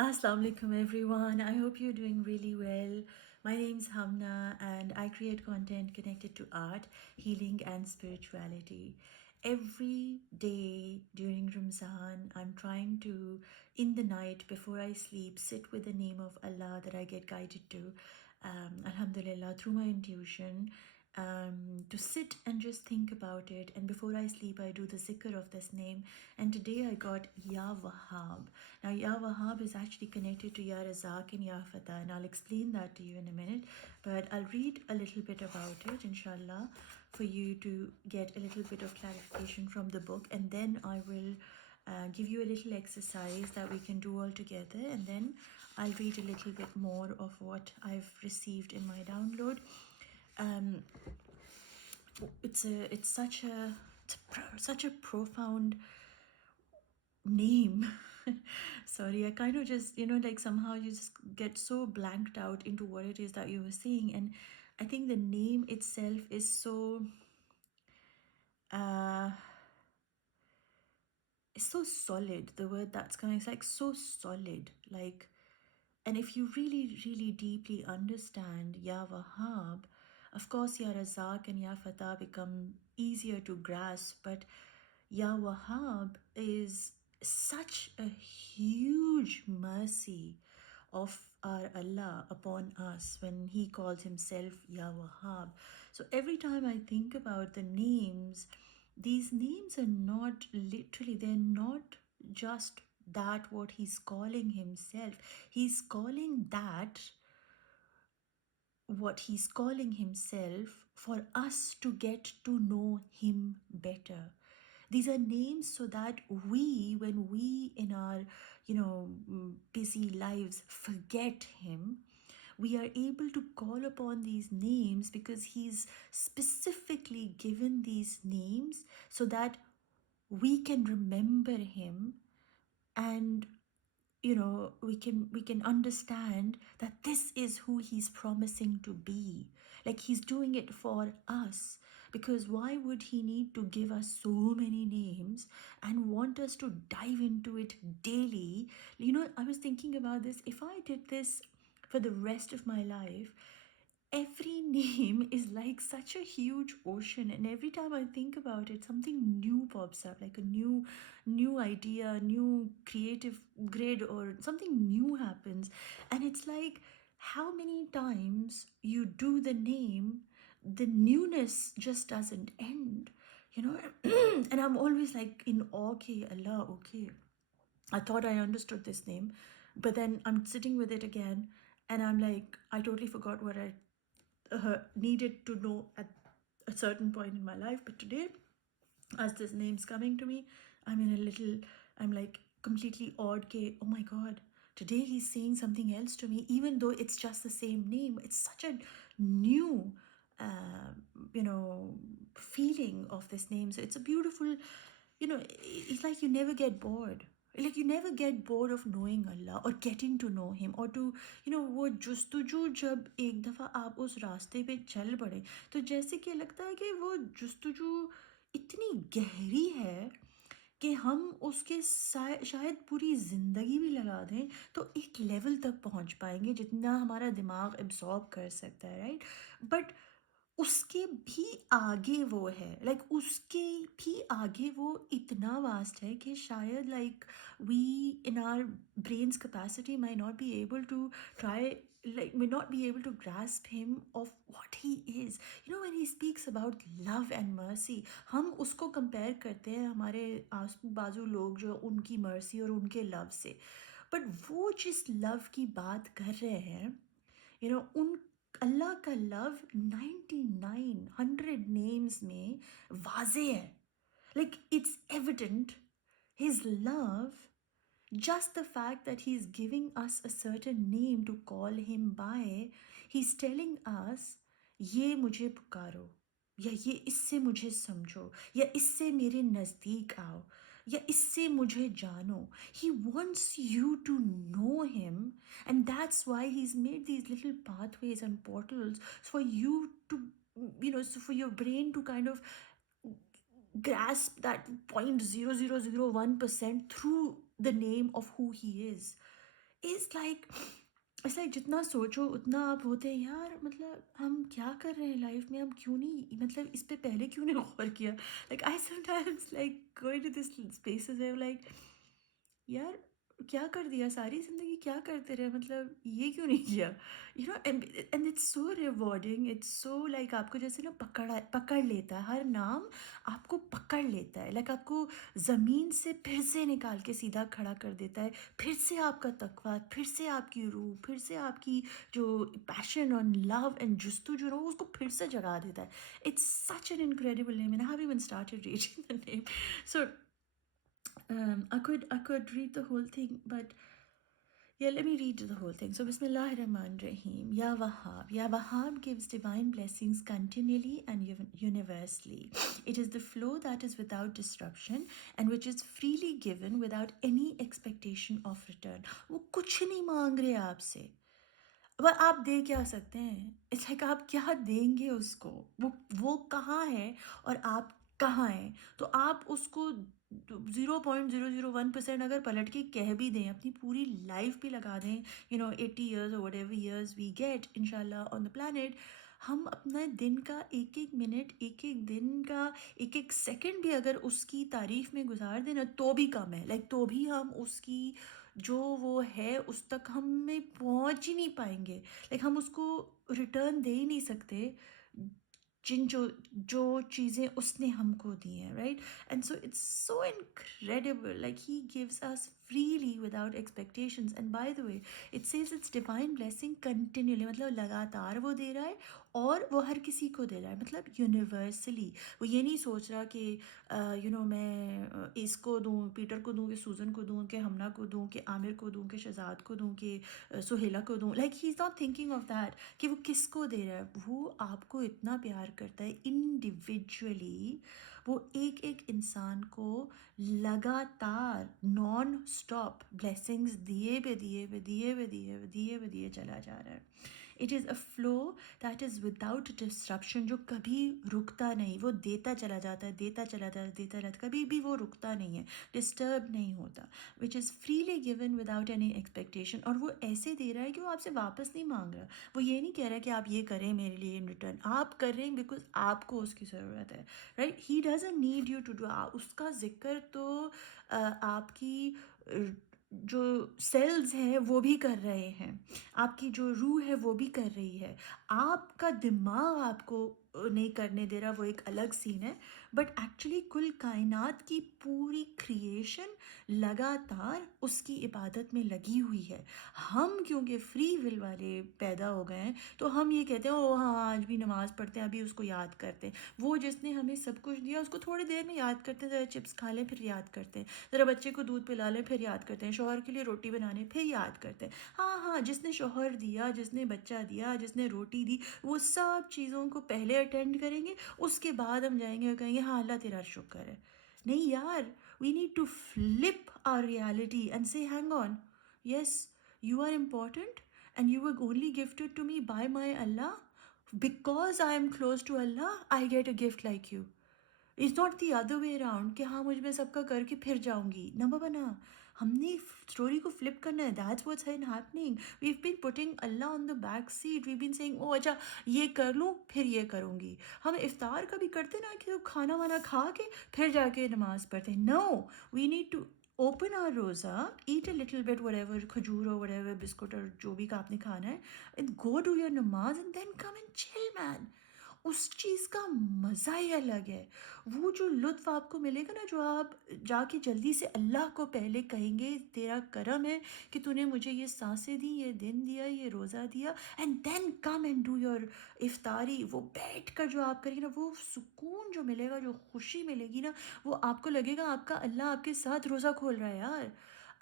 Assalamu alaikum everyone. I hope you're doing really well. My name's Hamna and I create content connected to art, healing and spirituality. Every day during Ramzan, I'm trying to, in the night before I sleep, sit with the name of Allah that I get guided to, Alhamdulillah, through my intuition, to sit and just think about it. And before I sleep, I do the zikr of this name. And today I got Ya Wahhab. Now, Ya Wahhab is actually connected to Ya Razak and Ya Fatah, and I'll explain that to you in a minute. But I'll read a little bit about it, inshallah, for you to get a little bit of clarification from the book. And then I will give you a little exercise that we can do all together. And then I'll read a little bit more of what I've received in my download. Um, it's such a profound name. Sorry, I kind of just, like somehow you just get so blanked out into what it is that you were saying. And I think the name itself is so uh it's so solid. The word that's coming, it's like so solid, like. And if you really, really deeply understand Ya Wahhab, of course Ya Razak and Ya Fatah become easier to grasp, but Ya Wahhab is such a huge mercy of our Allah upon us when He calls Himself Ya Wahhab. So every time I think about the names, these names are not literally, they're not just that what He's calling Himself. He's calling that what He's calling Himself for us to get to know Him better. These are names so that we, when we in our, busy lives forget Him, we are able to call upon these names because He's specifically given these names so that we can remember Him, and we can understand that this is who He's promising to be. Like He's doing it for us, because why would He need to give us so many names and want us to dive into it daily? I was thinking about this. If I did this for the rest of my life, every name is like such a huge ocean, and every time I think about it, something new pops up, like a new idea, new creative grid, or something new happens. And it's like, how many times you do the name, the newness just doesn't end, and I'm always like in awe. Okay, Allah, okay, I thought I understood this name, but then I'm sitting with it again, and I'm like, I totally forgot what I needed to know at a certain point in my life. But today, as this name's coming to me, I'm like completely awed. Oh my God, today he's saying something else to me, even though it's just the same name. It's such a new, uh, feeling of this name. So it's a beautiful, it's like you never get bored. Like you never get bored of knowing Allah or getting to know Him, or to, वो जुस्तुजू जब एक दफ़ा आप उस रास्ते पे चल पड़े, तो जैसे कि लगता है कि वो जुस्तुजू इतनी गहरी है कि हम उसके शायद पूरी ज़िंदगी भी लगा दें तो एक लेवल तक पहुंच पाएंगे जितना हमारा दिमाग एब्जॉर्ब कर सकता है, राइट? बट उसके भी आगे वो है, लाइक उसके भी आगे वो इतना वास्ट है कि शायद like we in our brains capacity might not be able to try, like may not be able to grasp him of what he is. When he speaks about love and mercy, हम उसको कंपेयर करते हैं हमारे आस बाजू लोग जो उनकी मर्सी और उनके लव से, बट वो जिस लव की बात कर रहे हैं, उन अल्लाह का लव 99 100 नेम्स में वाजे है. Like it's evident, his love, just the fact that he's giving us a certain name to call him by, he's telling us, ये मुझे पुकारो, या ये इससे मुझे समझो, या इससे मेरे नज़दीक आओ, या इससे मुझे जानो. He wants you to know him, and that's why he's made these little pathways and portals for you to, so for your brain to kind of grasp that 0.0001% through the name of who he is. Is like it's like जितना सोचो उतना आप होते हैं यार, मतलब हम क्या कर रहे हैं लाइफ में, हम क्यों नहीं, मतलब इस पे पहले क्यों नहीं गौर किया। Like I sometimes like going to this spaces है लाइक यार क्या कर दिया, सारी ज़िंदगी क्या करते रहे, मतलब ये क्यों नहीं किया। And it's so rewarding, it's so like आपको जैसे ना पकड़ लेता है, हर नाम आपको पकड़ लेता है, लाइक आपको ज़मीन से फिर से निकाल के सीधा खड़ा कर देता है, फिर से आपका तकवा, फिर से आपकी रूह, फिर से आपकी जो पैशन और लव एंड जस्तुजू हो उसको फिर से जगा देता है। It's such an incredible name and I have even started reading the name. So I could read the whole thing, but yeah, let me read the whole thing. So, Bismillah Rahman Rahim. Ya Wahhab. Ya Wahhab gives divine blessings continually and universally. It is the flow that is without disruption and which is freely given without any expectation of return. वो कुछ नहीं मांग रहे आपसे, वह आप दे क्या सकते हैं। इट्स लाइक आप क्या देंगे उसको, वो कहाँ है और आप कहाँ हैं। तो आप उसको 0.001% अगर पलट के कह भी दें, अपनी पूरी लाइफ भी लगा दें, 80 years और whatever years we get इंशाल्लाह on the planet, हम अपना दिन का एक एक मिनट, एक एक दिन का एक एक सेकंड भी अगर उसकी तारीफ में गुजार दें ना तो भी कम है। लाइक तो भी हम उसकी जो वो है उस तक हम में पहुंच ही नहीं पाएंगे। लाइक हम उसको रिटर्न दे ही नहीं सकते जो चीज़ें उसने हमको दी हैं, right. And so it's so incredible, like he gives us freely without expectations. And by the way it says it's divine blessing continually, मतलब लगातार वो दे रहा है और वो हर किसी को दे रहा है, मतलब यूनिवर्सली। वो ये नहीं सोच रहा कि मैं इसको दूँ, पीटर को दूँ कि सूजन को दूँ कि हमना को दूँ कि आमिर को दूँ कि शहजाद को दूँ कि सुहेला को दूँ। Like he is not thinking of that कि वो किसको दे रहा है। वो आपको इतना प्यार करता है इंडिविजुअली, वो एक एक इंसान को लगातार नॉन स्टॉप ब्लेसिंग्स दिए चला जा रहा है। It is a flow that is without disruption, जो कभी रुकता नहीं, वो देता चला जाता है, देता चला जाता है, देता रहता है, कभी भी वो रुकता नहीं है, डिस्टर्ब नहीं होता। Which is freely given without any expectation, और वो ऐसे दे रहा है कि वो आपसे वापस नहीं मांग रहा। वो ये नहीं कह रहा कि आप ये करें मेरे लिए इन रिटर्न, आप कर रहे हैं बिकॉज आपको उसकी ज़रूरत है, right. He doesn't need you to do, उसका जिक्र तो आपकी जो सेल्स हैं वो भी कर रहे हैं, आपकी जो रूह है वो भी कर रही है, आपका दिमाग आपको नहीं करने दे रहा, वो एक अलग सीन है। बट एक्चुअली कुल कायनात की पूरी क्रिएशन लगातार उसकी इबादत में लगी हुई है। हम क्योंकि फ्री विल वाले पैदा हो गए हैं तो हम ये कहते हैं ओ हाँ आज भी नमाज़ पढ़ते हैं, अभी उसको याद करते हैं। वो जिसने हमें सब कुछ दिया उसको थोड़ी देर में याद करते हैं, ज़रा चिप्स खा लें फिर याद करते हैं, ज़रा बच्चे को दूध पिला लें फिर याद करते हैं, शौहर के लिए रोटी बनाने फिर याद करते हैं। हाँ हाँ, जिसने शौहर दिया, जिसने बच्चा दिया, जिसने रोटी दी, वो सब चीज़ों को पहले अटेंड करेंगे, उसके बाद हम जाएंगे और कहेंगे हाँ अल्लाह तेरा शुक्र है। नहीं यार, we need to flip our reality and say hang on, yes, you are important and you were only gifted to me by my Allah. Because I am close to Allah, I get a gift like you. It's not the other way around कि हाँ मुझ में सबका करके फिर जाऊंगी, ना बाबा ना। हमने स्टोरी को फ्लिप करना है, that's what's happening. We have been putting Allah on the back seat, we been saying oh अच्छा ये कर लूँ फिर ये करूँगी। हम इफ्तार कभी करते ना कि खाना वाना खा के फिर जाके नमाज पढ़ते, no, we need to open our roza, eat a little bit whatever, खजूर और whatever, बिस्कुट और जो भी का आपने खाना है, and go do your namaz and then come and chill man. उस चीज़ का मज़ा ही अलग है। वो जो लुत्फ़ आपको मिलेगा ना, जो आप जाके जल्दी से अल्लाह को पहले कहेंगे तेरा करम है कि तूने मुझे ये सांसें दी, ये दिन दिया, ये रोज़ा दिया, and then come and do your इफ्तारी। वो बैठ कर जो आप करेंगे ना, वो सुकून जो मिलेगा, जो खुशी मिलेगी ना, वो आपको लगेगा आपका अल्लाह आपके साथ रोज़ा खोल रहा है यार।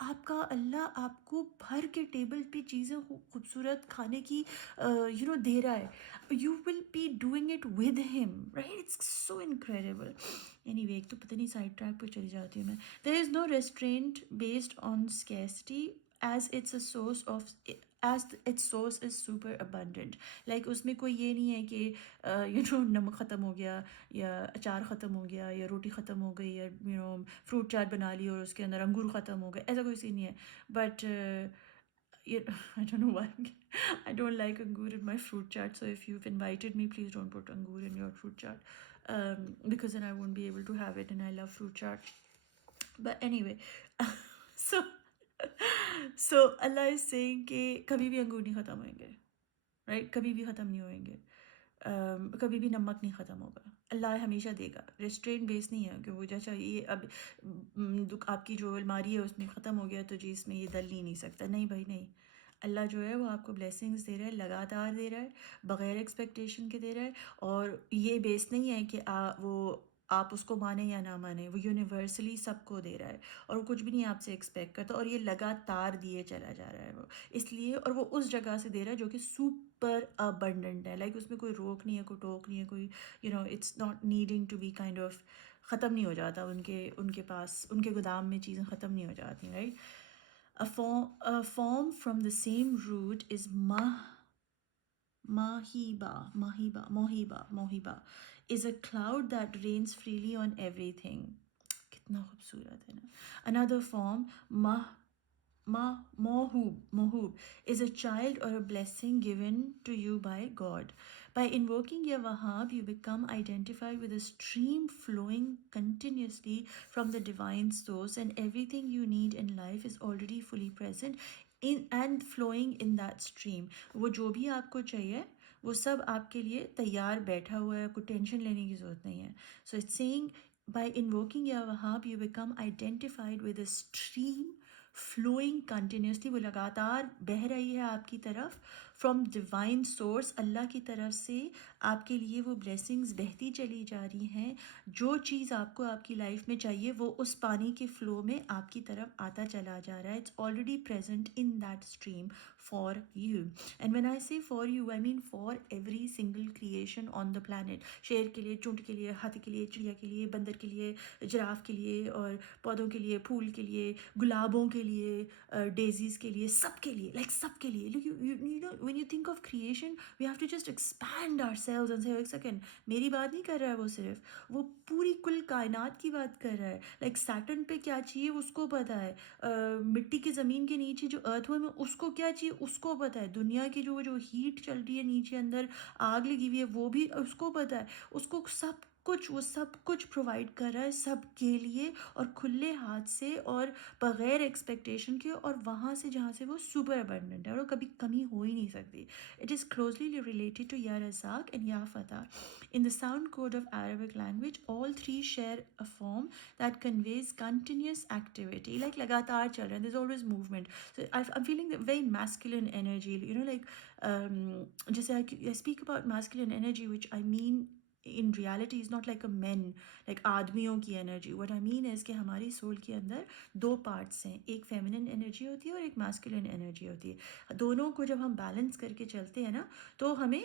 आपका अल्लाह आपको भर के टेबल पे चीज़ें खूबसूरत खाने की दे रहा है। You will be doing it with him, right? It's so incredible. Anyway, एक तो पता नहीं साइड ट्रैक पर चली जाती हूँ मैं। There is no restraint based on scarcity as it's a source of as its source is super abundant. Like उसमें कोई ये नहीं है कि नमक ख़त्म हो गया या अचार ख़त्म हो गया या रोटी ख़त्म हो गई या फ्रूट चाट बना ली और उसके अंदर अंगूर ख़त्म हो गए, ऐसा कोई सीन नहीं है। But I don't know why I don't like angur in my fruit chart. So if you've invited me, please don't put angur in your fruit chart, because then I won't be able to have it. And I love fruit chart. But anyway, so so Allah is saying कि कभी भी अंगूर नहीं ख़त्म होंगे, right? कभी भी ख़त्म नहीं होंगे, कभी भी नमक नहीं ख़त्म होगा, अल्लाह हमेशा देगा. रेस्ट्रेंट बेस नहीं है कि वो जैसा ये अब आपकी जो अलमारी है उसमें ख़त्म हो गया तो जी इसमें ये डल ही नहीं सकता. नहीं भाई नहीं, अल्लाह जो है वो आपको ब्लेसिंग्स दे रहा है, लगातार दे रहा है, बग़ैर एक्सपेक्टेशन के दे रहा है. और ये बेस नहीं है कि आप उसको माने या ना माने, वो यूनिवर्सली सबको दे रहा है और वो कुछ भी नहीं आपसे एक्सपेक्ट करता, और ये लगातार दिए चला जा रहा है वो इसलिए. और वो उस जगह से दे रहा है जो कि सुपर अबंडेंट है, लाइक उसमें कोई रोक नहीं है, कोई टोक नहीं है, कोई it's not needing to be kind of, ख़त्म नहीं हो जाता उनके उनके पास, उनके गोदाम में चीज़ें ख़त्म नहीं हो जाती, right. A form from the same root is Mohiba is a cloud that rains freely on everything. कितना खूबसूरत है ना. Another form, Mohub is a child or a blessing given to you by God. By invoking Ya Wahhab, you become identified with a stream flowing continuously from the divine source, and everything you need in life is already fully present in and flowing in that stream. वो जो भी आपको चाहिए वो सब आपके लिए तैयार बैठा हुआ है, कोई टेंशन लेने की ज़रूरत नहीं है. So it's saying by invoking Ya Wahhab, you become identified with a stream flowing continuously. वो लगातार बह रही है आपकी तरफ, फ्रॉम डिवाइन सोर्स, अल्लाह की तरफ से आपके लिए वो ब्लेसिंग्स बहती चली जा रही हैं. जो चीज़ आपको आपकी लाइफ में चाहिए वो उस पानी के फ्लो में आपकी तरफ आता चला जा रहा है. It's already present in that stream for you. And when I say for you, I mean for every single creation on the planet. शेर के लिए, चूंट के लिए, हाथी के लिए, चिड़िया के लिए, बंदर के लिए, जिराफ के लिए, और पौधों के लिए, फूल के लिए, गुलाबों के लिए, डेजीज के लिए, सबके लिए, लाइक सबके लिए. Look, you know when you think of creation, we have to just expand ourselves and say, एक सेकेंड, मेरी बात नहीं कर रहा है वो, सिर्फ वो पूरी कुल कायनात की बात कर रहा है. लाइक सैटर्न पे क्या चाहिए उसको पता है, मिट्टी की ज़मीन के नीचे जो अर्थ में उसको क्या चाहिए उसको पता है, दुनिया की जो हीट चल रही है नीचे अंदर आग लगी हुई है वो भी उसको पता है. उसको सब कुछ, वो सब कुछ प्रोवाइड कर रहा है सबके लिए, और खुले हाथ से और बग़ैर एक्सपेक्टेशन के, और वहाँ से जहाँ से वो सुपर अबंडेंट है और वो कभी कमी हो ही नहीं सकती. It is closely related to या रज़ाक एंड या फतह. In the sound code of Arabic language, all three share a form that conveys continuous activity, like लगातार चल रहा है, there's always movement. So I'm feeling the very masculine energy, like जैसे I speak about masculine energy, which I mean in reality is not like a men, like आदमियों की energy. What I mean is कि हमारी सोल के अंदर दो पार्ट्स हैं, एक फेमिनिन एनर्जी होती है और एक मैस्कुलिन एनर्जी होती है. दोनों को जब हम बैलेंस करके चलते हैं ना तो हमें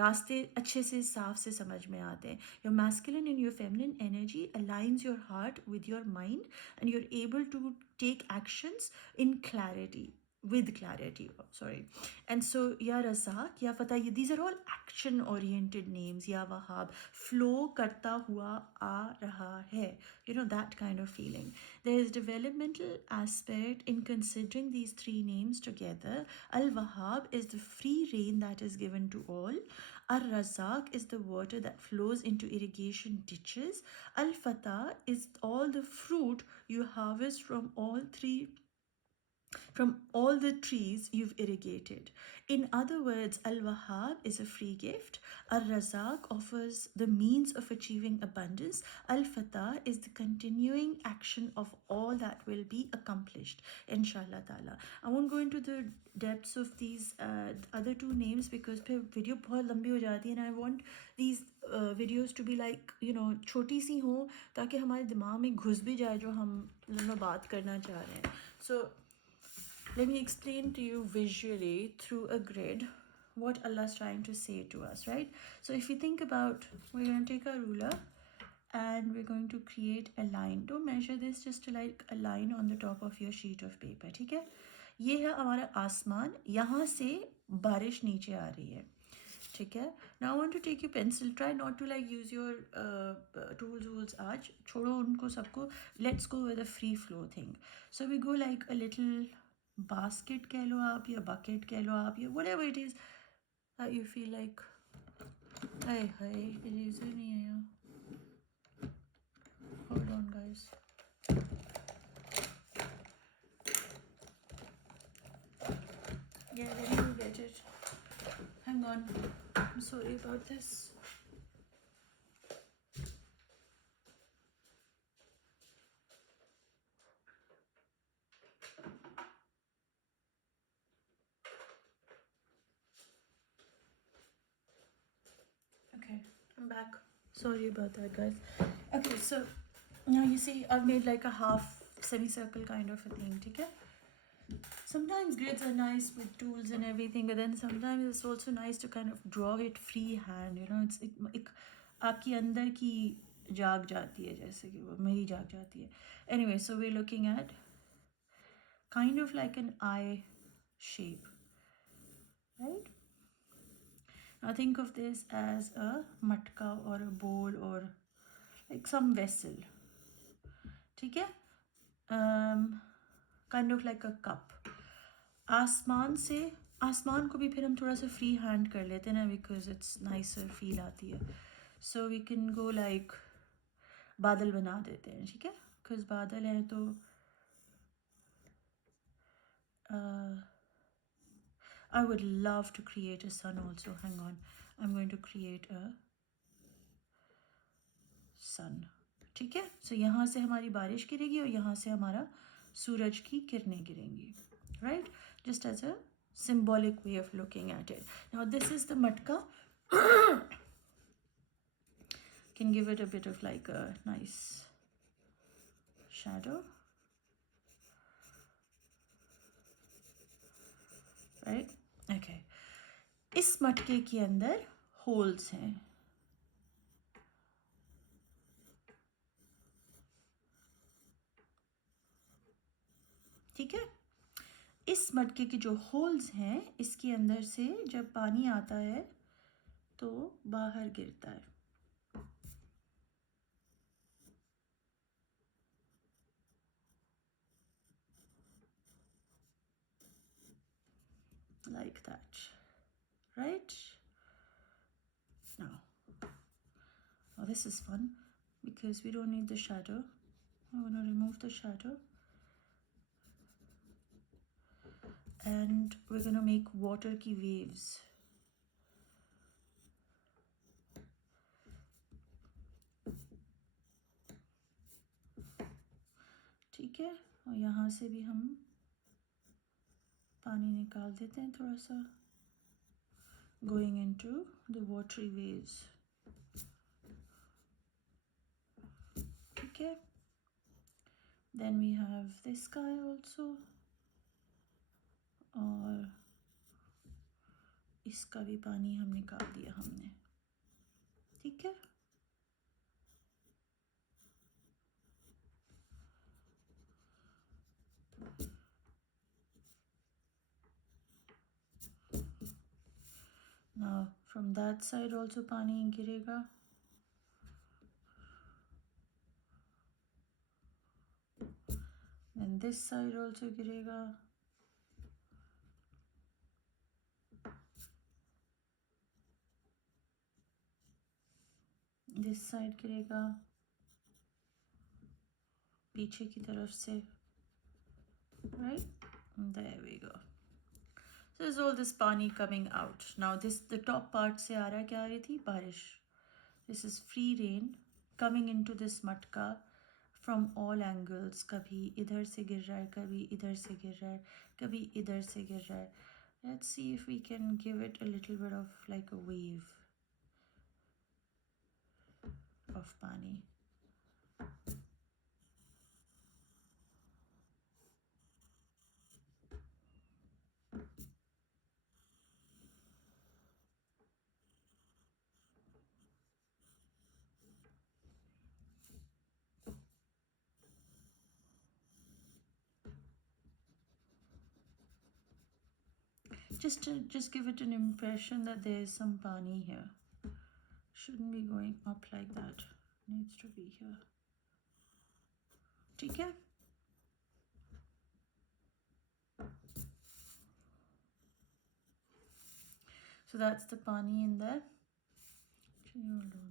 रास्ते अच्छे से साफ से समझ में आते हैं. Your masculine and your feminine energy aligns your heart with your mind, and you're able to take actions in clarity, with clarity, sorry. And so Ya Razak, Ya Fatah, these are all action oriented names. Ya Wahhab, flow karta hua aa raha hai, that kind of feeling. There is developmental aspect in considering these three names together. Al Wahhab is the free rain that is given to all. Ar Razak is the water that flows into irrigation ditches. Al Fatah is all the fruit you harvest from all the trees you've irrigated. In other words, Al-Wahhab is a free gift. Al-Razak offers the means of achieving abundance. Al-Fatah is the continuing action of all that will be accomplished, inshallah ta'ala. I won't go into the depths of these other two names because फिर video बहुत लंबी हो जाती है, and I want these videos to be like, छोटी सी हो ताकि हमारे दिमाग में घुस भी जाए जो हम बात करना चाह रहे हैं. So let me explain to you visually through a grid what Allah is trying to say to us, right? So if you think about, we're going to take a ruler and we're going to create a line. Don't measure this, just like a line on the top of your sheet of paper, ठीक है? ये है हमारा आसमान, यहाँ से बारिश नीचे आ रही है, ठीक है? Now I want to take your pencil. Try not to like use your tools आज, छोड़ो उनको सबको. Let's go with a free flow thing. So we go like a little basket कह लो आप या bucket कह लो आप या whatever it is that you feel like. हाय हाय इरेजर नहीं है यहाँ. Hold on guys. Yeah, let me go get it. Hang on. I'm sorry about this. Okay, I'm back. Sorry about that, guys. Okay, so now you see I've made like a half semicircle kind of a thing, okay? Sometimes grids are nice with tools and everything, but then sometimes it's also nice to kind of draw it freehand, you know? एक आपकी अंदर की जाग जाती है, जैसे कि वो मेरी जाग जाती है. Anyway, so we're looking at kind of like an eye shape, right? Now think of this as a matka or a bowl or like some vessel. ठीक है? Kind of like a cup. आसमान को भी फिर हम थोड़ा सा free hand कर लेते हैं ना, बिकॉज इट्स नाइसर फील आती है. So we can go like बादल बना देते हैं, ठीक है? बिकॉज बादल है तो I would love to create a sun also. Hang on, I'm going to create a sun. ठीक है? सो यहाँ से हमारी बारिश गिरेगी और यहाँ से हमारा सूरज की किरणें गिरेंगी, right? Just as a symbolic way of looking at it. Now this is the matka. Can give it a bit of like a nice shadow, right? Okay. इस मटके के अंदर होल्स हैं, ठीक है? इस मटके के जो होल्स हैं, इसके अंदर से जब पानी आता है तो बाहर गिरता है, like that, right? Now this is fun because we don't need the shadow. I'm going to remove the shadow and we're going to make water ki waves. ठीक है? और यहाँ से भी हम पानी निकाल देते हैं थोड़ा सा, going into the watery waves. Okay, then we have this guy also, और इसका भी पानी हम निकाल दिया हमने, ठीक है? Now from that side also पानी गिरेगा, then this side also गिरेगा, this side गिरेगा पीछे की तरफ से, right? There we go. So there's all this पानी coming out. Now this, the top part से आ रहा है, क्या आ रही थी? बारिश. This is free rain coming into this matka from all angles. कभी इधर से गिर रहा है, कभी इधर से गिर रहा है, कभी इधर से गिर रहा है. Let's see if we can give it a little bit of like a wave of pani. Just give it an impression that there is some pani here. Shouldn't be going up like that. Needs to be here. ठीक है? So that's the pani in there. Hold on.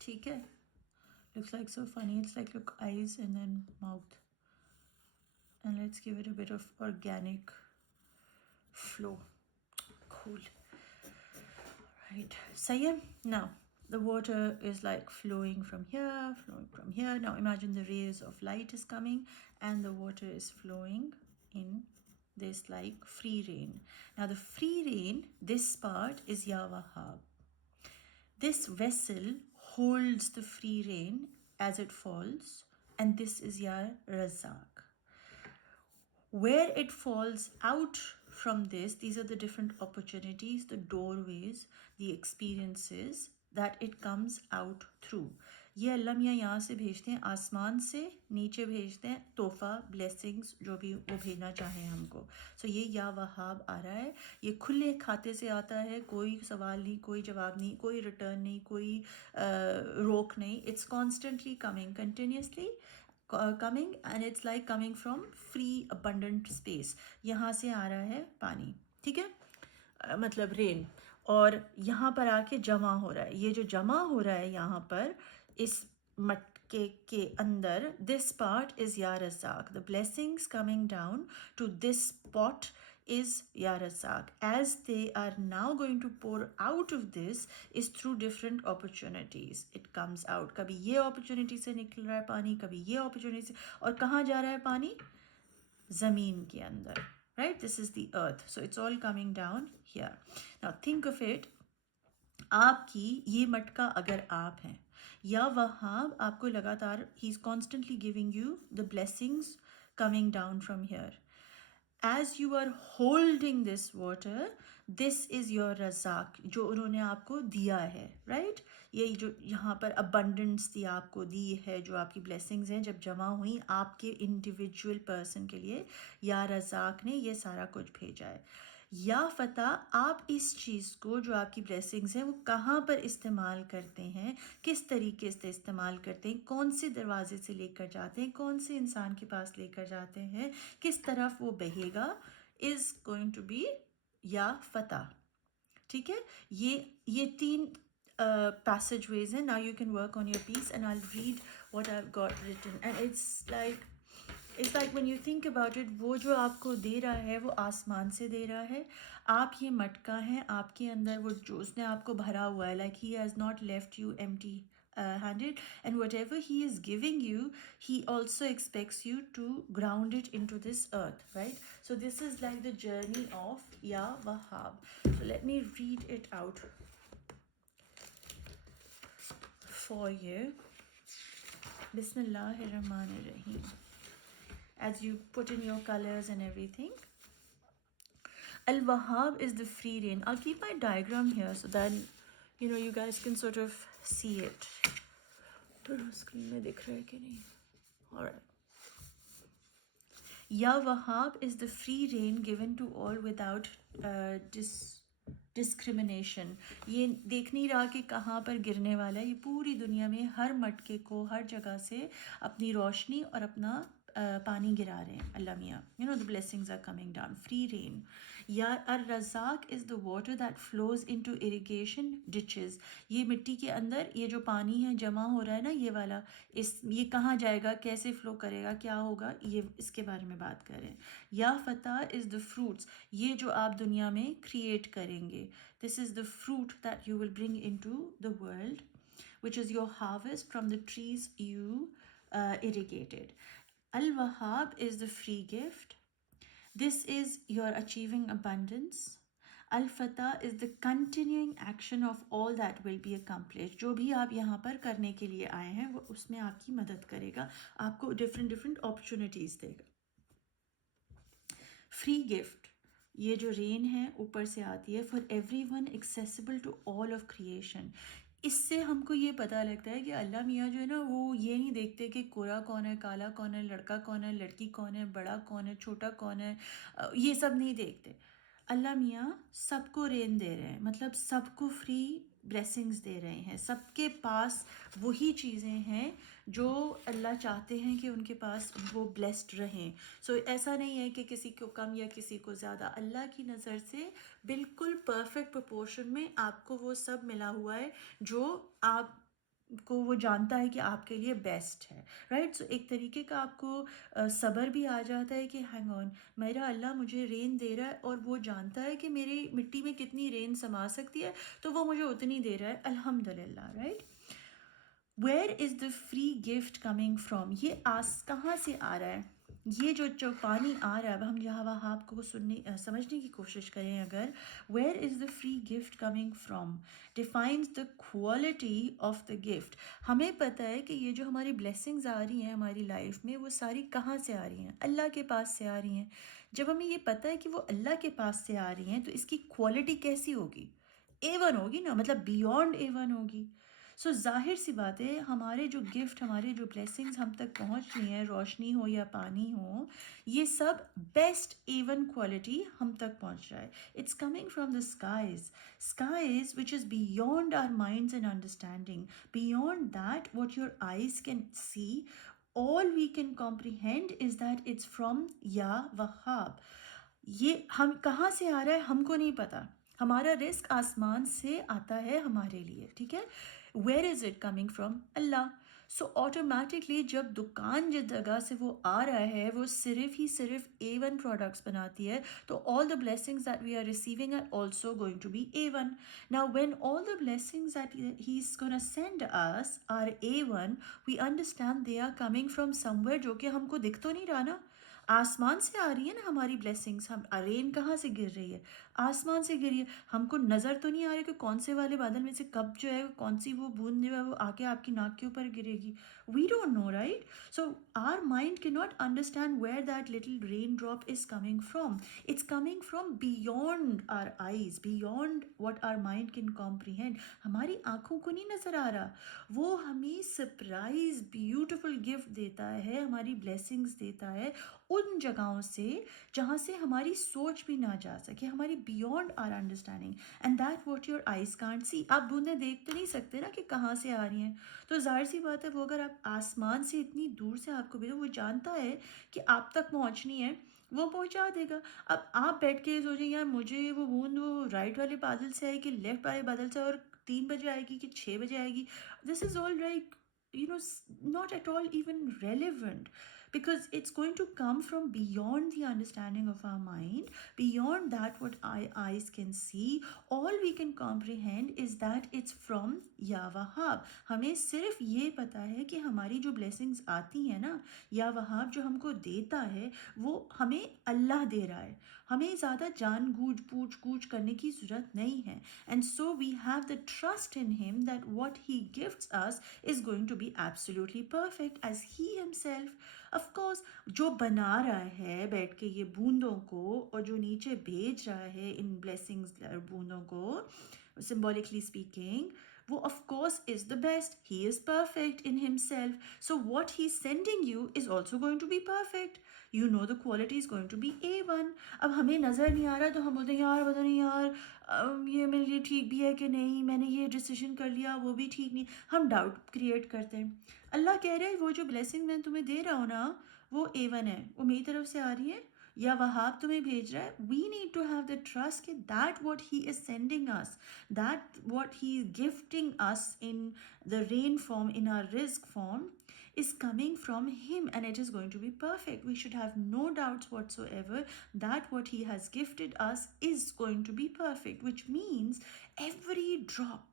ठीक है. Looks like so funny. It's like, look, eyes and then mouth. And let's give it a bit of organic flow. Cool. Right. Sayam. Now, the water is like flowing from here, flowing from here. Now, imagine the rays of light is coming and the water is flowing in this like free rain. Now, the free rain, this part is Ya Wahhab. This vessel holds the free rain as it falls, and this is Ya Razzaq. Where it falls out from this, these are the different opportunities, the doorways, the experiences that it comes out through. ये अल्लाह मियाँ यहाँ से भेजते हैं, आसमान से नीचे भेजते हैं तोहफा, ब्लेसिंग्स, जो भी वो भेजना चाहें हमको. सो ये या वहाब आ रहा है, ये खुले खाते से आता है, कोई सवाल नहीं, कोई जवाब नहीं, कोई रिटर्न नहीं, कोई रोक नहीं. It's constantly coming, continuously coming, and it's like coming from free abundant space. यहाँ से आ रहा है पानी, ठीक है, मतलब रेन, और यहाँ पर आके जमा हो रहा है. ये जो जमा हो रहा है यहाँ पर इस मटके के अंदर, this part is Ya Razzaq. The blessings coming down to this pot is Ya Razzaq. As they are now going to pour out of this is through different opportunities. It comes out. कभी ये opportunity से निकल रहा है पानी, कभी ये opportunity से, और कहाँ जा रहा है पानी? ज़मीन के अंदर. Right? This is the earth. So it's all coming down here. Now think of it. आपकी ये मटका अगर आप हैं, या वहाब आपको लगातार, he is constantly giving you the blessings coming down from here. As you are holding this water, this is your razak, जो उन्होंने आपको दिया है, right? ये जो यहाँ पर abundance दी आपको दी है, जो आपकी blessings हैं जब जमा हुई आपके individual person के लिए, या रज़ाक ने ये सारा कुछ भेजा है. या फतह, आप इस चीज़ को जो आपकी ब्लेसिंग्स हैं वो कहाँ पर इस्तेमाल करते हैं, किस तरीके से इस्तेमाल करते हैं, कौन से दरवाजे से लेकर जाते हैं, कौन से इंसान के पास लेकर जाते हैं, किस तरफ वो बहेगा, इज़ गोइंग टू बी या फतह. ठीक है, ये तीन passageways हैं. Now you can work on your piece and I'll read what I've got written. And it's like when you think about it, वो जो आपको दे रहा है वो आसमान से दे रहा है. आप ये मटका हैं, आपके अंदर वो जो उसने आपको भरा हुआ है, like he has not left you empty handed, and whatever he is giving you, he also expects you to ground it into this earth, right? So this is like the journey of Ya Wahhab. So let me read it out for you. Bismillahirrahmanirrahim. As you put in your colors and everything. Al-Wahhab is the free rain. I'll keep my diagram here so that you guys can sort of see it. Screen mein dikh raha hai ki nahi? Alright. Ya Wahhab is the free rain given to all without discrimination. ये देख नहीं रहा कि कहाँ पर गिरने वाला है. ये पूरी दुनिया में हर मटके को हर जगह से अपनी रोशनी और अपना पानी गिरा रहे हैं अल्लाह मियाँ. The blessings are coming down. Free rain. या Ar-Razzaq is the water that flows into irrigation ditches. ये मिट्टी के अंदर ये जो पानी है जमा हो रहा है ना, ये वाला, ये कहाँ जाएगा, कैसे फ्लो करेगा, क्या होगा, ये इसके बारे में बात कर रहे हैं. या फतह इज़ द फ्रूट्स, ये जो आप दुनिया में क्रिएट करेंगे. This is the fruit that you will bring into the world, which is your harvest from the trees you irrigated. Al-Wahhab is the free gift. This is your achieving abundance. Al-Fatah is the continuing action of all that will be accomplished. जो भी आप यहाँ पर करने के लिए आए हैं वो उसमें आपकी मदद करेगा, आपको different opportunities देगा. Free gift, ये जो रेन है ऊपर से आती है, for everyone accessible to all of creation. इससे हमको ये पता लगता है कि अल्लाह मियाँ जो है ना, वो ये नहीं देखते कि गोरा कौन है, काला कौन है, लड़का कौन है, लड़की कौन है, बड़ा कौन है, छोटा कौन है, ये सब नहीं देखते। अल्लाह मियाँ सबको रेन दे रहे हैं, मतलब सबको फ्री ब्लेसिंग्स दे रहे हैं। सबके पास वही चीज़ें हैं जो अल्लाह चाहते हैं कि उनके पास वो ब्लेस्ड रहें। सो ऐसा नहीं है कि किसी को कम या किसी को ज़्यादा। अल्लाह की नज़र से बिल्कुल परफेक्ट प्रोपोर्शन में आपको वो सब मिला हुआ है जो आपको वो जानता है कि आपके लिए बेस्ट है, राइट? सो एक तरीके का आपको सब्र भी आ जाता है कि हैंग ऑन, मेरा अल्लाह मुझे रेन दे रहा है और वो जानता है कि मेरी मिट्टी में कितनी रेन समा सकती है, तो वो मुझे उतनी दे रहा है, अल्हम्दुलिल्लाह, right? Where is the free gift coming from? ये आस कहाँ से आ रहा है? ये जो पानी आ रहा है, अब हम यहाँ वहाँ आपको समझने की कोशिश करें अगर, where is the free gift coming from defines the quality of the gift. हमें पता है कि ये जो हमारी ब्लेसिंग्स आ रही हैं हमारी लाइफ में, वो सारी कहाँ से आ रही हैं? अल्लाह के पास से आ रही हैं। जब हमें ये पता है कि वो अल्लाह के पास से आ रही हैं, तो इसकी क्वालिटी कैसी होगी? A1 होगी ना, मतलब बियॉन्ड A1 होगी। सो जाहिर सी बात है, हमारे जो गिफ्ट, हमारे जो ब्लेसिंग्स हम तक पहुंच रही हैं, रोशनी हो या पानी हो, ये सब बेस्ट A1 क्वालिटी हम तक पहुंच रहा है। It's coming from the skies which is beyond our minds and understanding, beyond that what your eyes can see. All we can comprehend is that it's from Ya Wahhab. ये हम कहाँ से आ रहा है हमको नहीं पता। हमारा रिस्क आसमान से आता है हमारे लिए, ठीक है? Where is it coming from? अल्लाह। सो ऑटोमेटिकली जब दुकान जिस जगह से वो आ रहा है वो सिर्फ A1 प्रोडक्ट्स बनाती है, तो all the blessings that we are receiving are also going to be A1. Now when all the blessings that he is gonna send us are A1, we understand they are coming from somewhere, जो कि हमको दिख तो नहीं रहा ना। आसमान से आ रही है ना हमारी ब्लेसिंग्स। हम रेन कहाँ से गिर रही है? आसमान से गिरी है। हमको नज़र तो नहीं आ रही कि कौन से वाले बादल में से कब जो है कौन सी वो बूंद जो है वो आके आपकी नाक के ऊपर गिरेगी। We don't know, right? So our mind can not understand where that little rain drop is coming from. It's coming from beyond our eyes, beyond what our mind can comprehend. हमारी आंखों को नहीं नज़र आ रहा। वो हमें सरप्राइज ब्यूटिफुल गिफ्ट देता है, हमारी ब्लेसिंग्स देता है उन जगहों से जहाँ से हमारी सोच भी ना जा सके, हमारी beyond our understanding, and that what your eyes can't see. आप बूंदें देख तो नहीं सकते ना कि कहाँ से आ रही हैं, तो जाहिर सी बात है वो अगर आप आसमान से इतनी दूर से आपको भेजो, वो जानता है कि आप तक पहुँचनी है, वो पहुंचा देगा। अब आप बैठ के सोचें यार मुझे वो बूंद वो राइट वाले बादल से आएगी, लेफ्ट वाले बादल से, और 3 बजे आएगी कि 6 बजे आएगी, this is all right, you know, not at all even relevant, because it's going to come from beyond the understanding of our mind, beyond that what our eyes can see. All we can comprehend is that it's from Ya Wahhab. हमें सिर्फ ये पता है कि हमारी जो blessings आती हैं ना, या वहाब जो हमको देता है, वो हमें अल्लाह दे रहा है। हमें ज़्यादा जान गूंज पूछ गूछ करने की ज़रूरत नहीं है। And so we have the trust in him that what he gives us is going to be absolutely perfect as he himself. Of course, जो बना रहा है बैठ के ये बूंदों को और जो नीचे भेज रहा है इन ब्लेसिंग्स बूंदों को, symbolically speaking, वो of course is the best. He is perfect in himself. So what he's sending you is also going to be perfect. You know the quality is going to be A1. अब हमें नज़र नहीं आ रहा तो हम बोलते हैं यार पता नहीं यार ये मेरे लिए ठीक भी है कि नहीं, मैंने ये डिसीजन कर लिया वो भी ठीक नहीं, हम डाउट क्रिएट करते हैं। अल्लाह कह रहे हैं वो जो ब्लेसिंग मैं तुम्हें दे रहा हूँ ना, वो A1 है, वो मेरी तरफ से आ रही है, या वहाब तुम्हें भेज रहा है। We need to have the trust कि that what he is sending us, that what he is gifting us in the rain form, in our risk form, is coming from him, and it is going to be perfect. We should have no doubts whatsoever that what he has gifted us is going to be perfect, which means every drop.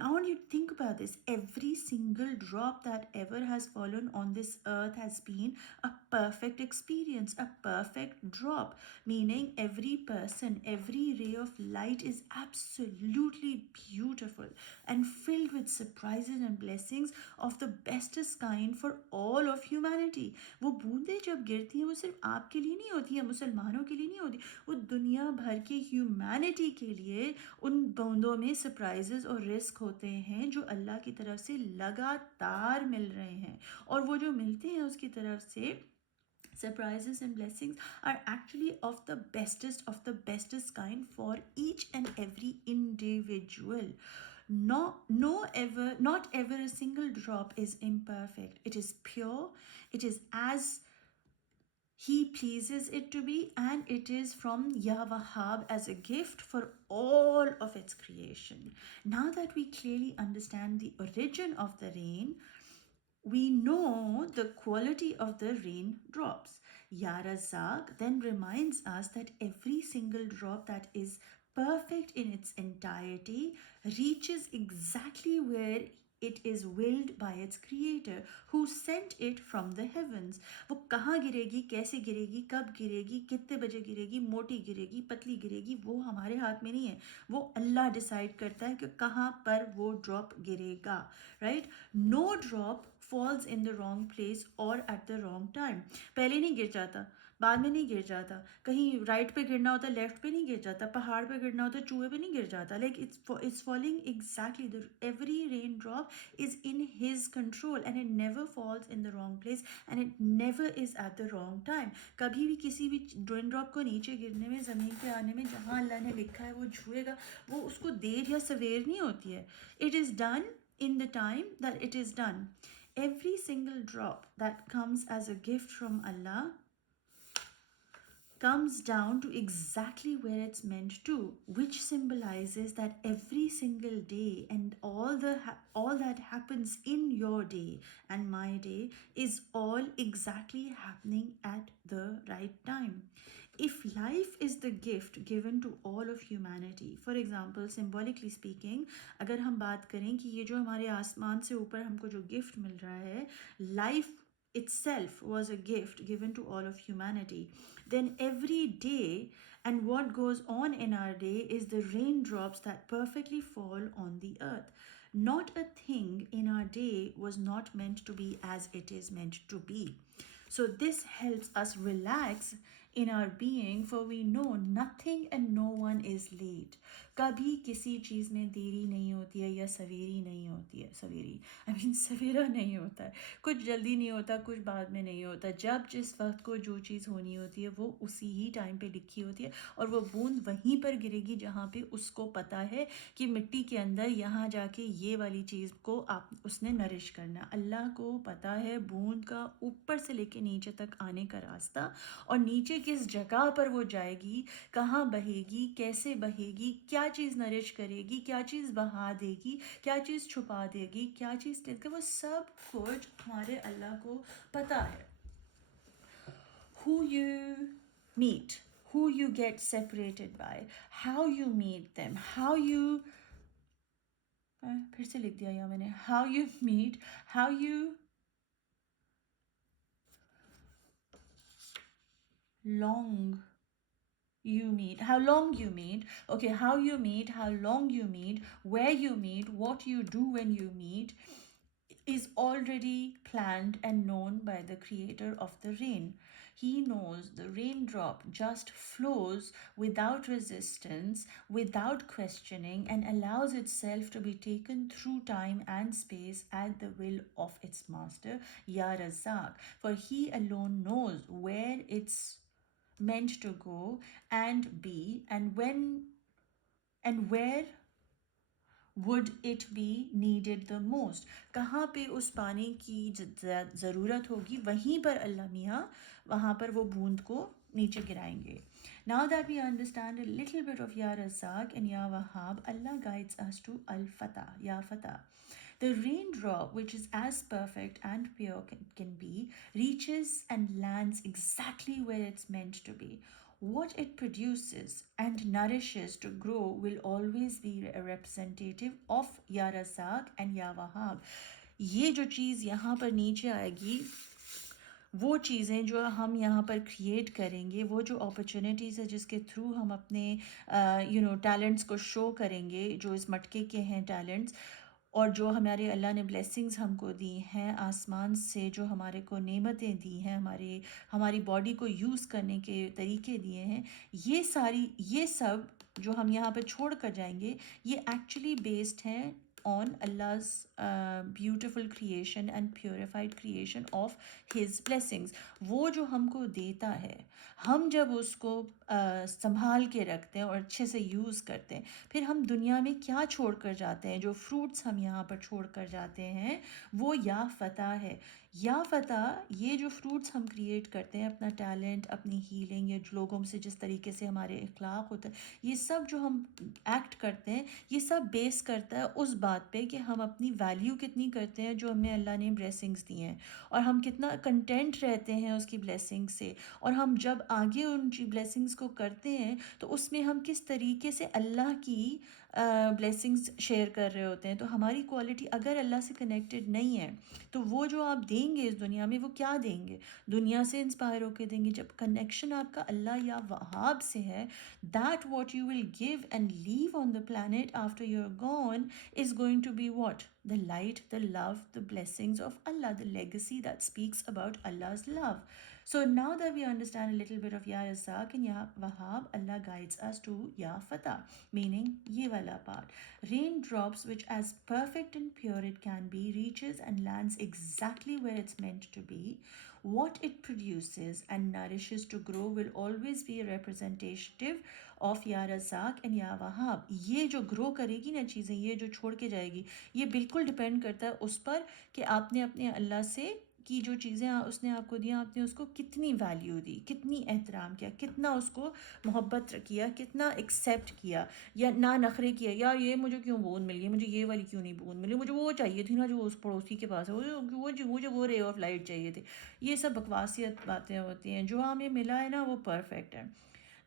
Now, I want you to think about this. Every single drop that ever has fallen on this earth has been a perfect experience, a perfect drop. Meaning, every person, every ray of light is absolutely beautiful and filled with surprises and blessings of the bestest kind for all of humanity. वो बूंदें जब गिरती हैं वो सिर्फ आपके लिए नहीं होती हैं, मुसलमानों के लिए नहीं होती, वो दुनिया भर के ह्यूमैनिटी के लिए उन बूंदों में सरप्राइजेस और रिस्क होते हैं जो अल्लाह की तरफ से लगातार मिल रहे हैं, और वो जो मिलते हैं उसकी तरफ से surprises and blessings are actually of the bestest kind for each and every individual. Not ever a single drop is imperfect. It is pure, it is as he pleases it to be, and it is from Yah Wahhab as a gift for all of its creation. Now that we clearly understand the origin of the rain, we know the quality of the rain drops. Ya Razzaq then reminds us that every single drop that is perfect in its entirety reaches exactly where it is willed by its creator who sent it from the heavens. वो कहाँ गिरेगी, कैसे गिरेगी, कब गिरेगी, कितने बजे गिरेगी, मोटी गिरेगी, पतली गिरेगी, वो हमारे हाथ में नहीं है. वो अल्लाह डिसाइड करता है कि कहाँ पर वो ड्रॉप गिरेगा. Right? No drop falls in the wrong place or at the wrong time. पहले नहीं गिर जाता, बाद में नहीं गिर जाता, कहीं राइट पे गिरना होता लेफ्ट पे नहीं गिर जाता, पहाड़ पे गिरना होता चूहे पे नहीं गिर जाता. Like it's falling exactly, the every raindrop is in his control and it never falls in the wrong place and it never is at the wrong time. कभी भी किसी भी रेनड्रॉप को नीचे गिरने में, ज़मीन पे आने में, जहाँ अल्लाह ने लिखा है वो छुएगा, वो उसको देर या सवेर नहीं होती है. It is done in the time that it is done. Every single drop that comes as a gift from Allah comes down to exactly where it's meant to, which symbolizes that every single day and all that happens in your day and my day is all exactly happening at the right time. If life is the gift given to all of humanity, for example, symbolically speaking, अगर हम बात करें कि ये जो हमारे आसमान से ऊपर हमको जो गिफ्ट मिल रहा है, life itself was a gift given to all of humanity, then every day and what goes on in our day is the raindrops that perfectly fall on the earth. Not a thing in our day was not meant to be as it is meant to be. So this helps us relax in our being, for we know nothing and no one is late. कभी किसी चीज़ में देरी नहीं होती है या सवेरी नहीं होती है. सवेरा नहीं होता है, कुछ जल्दी नहीं होता, कुछ बाद में नहीं होता. जब जिस वक्त को जो चीज़ होनी होती है वो उसी ही टाइम पे लिखी होती है, और वो बूंद वहीं पर गिरेगी जहाँ पे उसको पता है कि मिट्टी के अंदर यहाँ जाके ये वाली चीज़ को आप उसने नरिश करना. अल्लाह को पता है बूंद का ऊपर से लेके नीचे तक आने का रास्ता, और नीचे किस जगह पर वो जाएगी, कहाँ बहेगी, कैसे बहेगी, क्या चीज़ नरिश करेगी, क्या चीज़ बहा देगी, क्या चीज़ छुपा देगी, क्या चीज़ लेकर, वो सब कुछ हमारे अल्लाह को पता है. Who you meet, who you get separated by, how you meet them, how you फिर से लिख दिया यहाँ मैंने, how you meet, how you long you meet, how long you meet, okay, how you meet, how long you meet, where you meet, what you do when you meet is already planned and known by the creator of the rain. He knows the raindrop just flows without resistance, without questioning, and allows itself to be taken through time and space at the will of its master, Ya Razzaq. For he alone knows where it's meant to go and be, and when and where would it be needed the most. कहाँ पे उस पानी की ज़रूरत होगी, वहीं पर अल्लाह मियाँ वहाँ पर वो बूंद को नीचे गिराएंगे. Now that we understand a little bit of Ya Razzaq and Ya Wahhab, Allah guides us to Al-Fatah, Ya Fatah. The raindrop, which is as perfect and pure can be, reaches and lands exactly where it's meant to be. What it produces and nourishes to grow will always be a representative of Ya Razzaq and Ya Wahhab. ये जो चीज़ यहाँ पर नीचे आएगी, वो चीज़ें जो हम यहाँ पर क्रिएट करेंगे, वो जो अपॉर्चुनिटीज़ है जिसके थ्रू हम अपने टैलेंट्स को शो करेंगे, जो इस मटके के हैं टैलेंट्स, और जो हमारे अल्लाह ने ब्लेसिंग्स हमको दी हैं आसमान से, जो हमारे को नेमतें दी हैं, हमारी बॉडी को यूज़ करने के तरीके दिए हैं, ये सब जो हम यहाँ पे छोड़ कर जाएंगे, ये एक्चुअली बेस्ड हैं on Allah's beautiful creation and purified creation of His blessings. वो जो हमको देता है, हम जब उसको संभाल के रखते हैं और अच्छे से यूज़ करते हैं, फिर हम दुनिया में क्या छोड़ कर जाते हैं, जो फ्रूट्स हम यहाँ पर छोड़ कर जाते हैं, वो या फ़तह है। या फ़तह, ये जो फ्रूट्स हम क्रिएट करते हैं, अपना टैलेंट, अपनी हीलिंग, या लोगों से जिस तरीके से हमारे इखलाक होता है, ये सब जो हम एक्ट करते हैं, ये सब बेस करता है उस बात पे कि हम अपनी वैल्यू कितनी करते हैं जो हमें अल्लाह ने ब्लेसिंग्स दी हैं, और हम कितना कंटेंट रहते हैं उसकी ब्लेसिंग से। और हम जब आगे उन ब्लेसिंग्स को करते हैं तो उसमें हम किस तरीके से अल्लाह की ब्लेसिंग्स शेयर कर रहे होते हैं। तो हमारी क्वालिटी अगर अल्लाह से कनेक्टेड नहीं है, तो वो जो आप देंगे इस दुनिया में, वो क्या देंगे? दुनिया से इंस्पायर होकर देंगे। जब कनेक्शन आपका अल्लाह या वहाब से है, that what you will give and leave on the planet after you're gone is going to be what? The light, the love, the blessings of Allah, the legacy that speaks about Allah's love. So now that we understand a little bit of Ya Razak and Ya Wahab, Allah guides us to Ya Fatah, meaning ye wala part. Raindrops, which as perfect and pure it can be, reaches and lands exactly where it's meant to be. What it produces and nourishes to grow will always be a representative of या रज़ाक एंड या वहाब. ये जो ग्रो करेगी ना चीज़ें, ये जो छोड़ के जाएगी, ये बिल्कुल डिपेंड करता है उस पर कि आपने अपने अल्लाह से की जो चीज़ें उसने आपको दिया, आपने उसको कितनी वैल्यू दी, कितनी एहतराम किया, कितना उसको मोहब्बत किया, कितना एक्सेप्ट किया, या ना नखरे किया, यार ये मुझे क्यों बूंद मिल गई, मुझे ये वाली क्यों नहीं बूंद मिली, मुझे वो चाहिए थी ना जो उस पड़ोसी के पास है, मुझे वो रे ऑफ लाइट चाहिए थी। ये सब बकवासियत बातें होती हैं। जो हमें मिला है ना वो परफेक्ट है.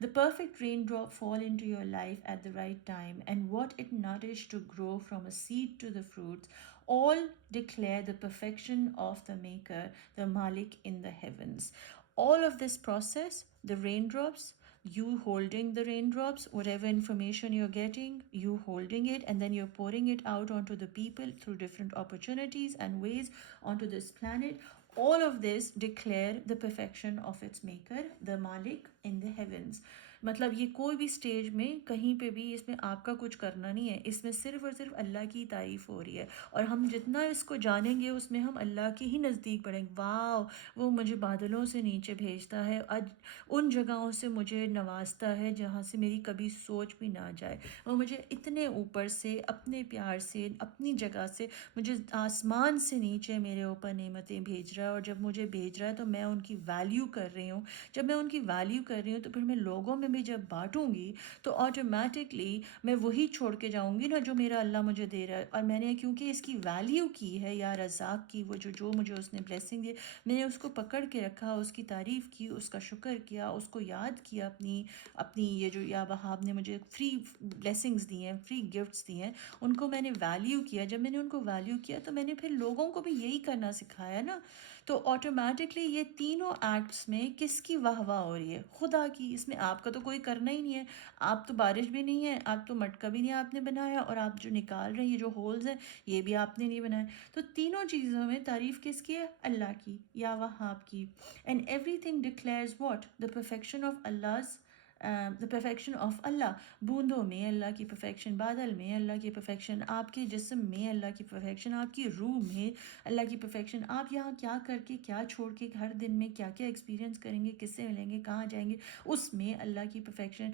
The perfect raindrop fall into your life at the right time, and what it nourished to grow from a seed to the fruits, all declare the perfection of the Maker, the Malik in the heavens. All of this process, the raindrops, you holding the raindrops, whatever information you're getting, you holding it, and then you're pouring it out onto the people through different opportunities and ways onto this planet. All of this declare the perfection of its maker, the Malik in the heavens. मतलब ये कोई भी स्टेज में कहीं पे भी इसमें आपका कुछ करना नहीं है, इसमें सिर्फ और सिर्फ अल्लाह की तारीफ़ हो रही है। और हम जितना इसको जानेंगे उसमें हम अल्लाह के ही नज़दीक बढ़ेंगे। वाह, वो मुझे बादलों से नीचे भेजता है, आज उन जगहों से मुझे नवाजता है जहाँ से मेरी कभी सोच भी ना जाए। वो मुझे इतने ऊपर से, अपने प्यार से, अपनी जगह से, मुझे आसमान से नीचे मेरे ऊपर नेमतें भेज रहा है। और जब मुझे भेज रहा है तो मैं उनकी वैल्यू कर रही हूँ। जब मैं उनकी वैल्यू कर रही हूँ तो फिर मैं लोगों में भी जब बांटूंगी तो ऑटोमेटिकली मैं वही छोड़ के जाऊंगी ना जो मेरा अल्लाह मुझे दे रहा है। और मैंने क्योंकि इसकी वैल्यू की है या रज़ाक की, वो जो मुझे उसने ब्लेसिंग दी, मैंने उसको पकड़ के रखा, उसकी तारीफ़ की, उसका शुक्र किया, उसको याद किया, अपनी अपनी ये जो या वहाब ने मुझे फ्री ब्लेसिंग्स दी हैं, फ्री गिफ्ट्स दी हैं, उनको मैंने वैल्यू किया। जब मैंने उनको वैल्यू किया तो मैंने फिर लोगों को भी यही करना सिखाया ना। तो ऑटोमेटिकली ये तीनों एक्ट्स में किसकी वाह वाह हो रही है? खुदा की। इसमें आपका तो कोई करना ही नहीं है। आप तो बारिश भी नहीं है, आप तो मटका भी नहीं आपने बनाया, और आप जो निकाल रहे हैं ये जो होल्स हैं ये भी आपने नहीं बनाए। तो तीनों चीज़ों में तारीफ़ किसकी है? अल्लाह की या वहाब की। And everything declares what? The perfection of Allah's, the perfection of Allah. बूंदों में अल्लाह की परफेक्शन, बादल में अल्लाह की परफेक्शन, आपके जिस्म में अल्लाह की परफेक्शन, आपकी रूह में अल्लाह की परफेक्शन। आप यहाँ क्या करके, क्या छोड़ के, हर दिन में क्या क्या एक्सपीरियंस करेंगे, किससे मिलेंगे, कहाँ जाएंगे, उसमें अल्लाह की परफेक्शन।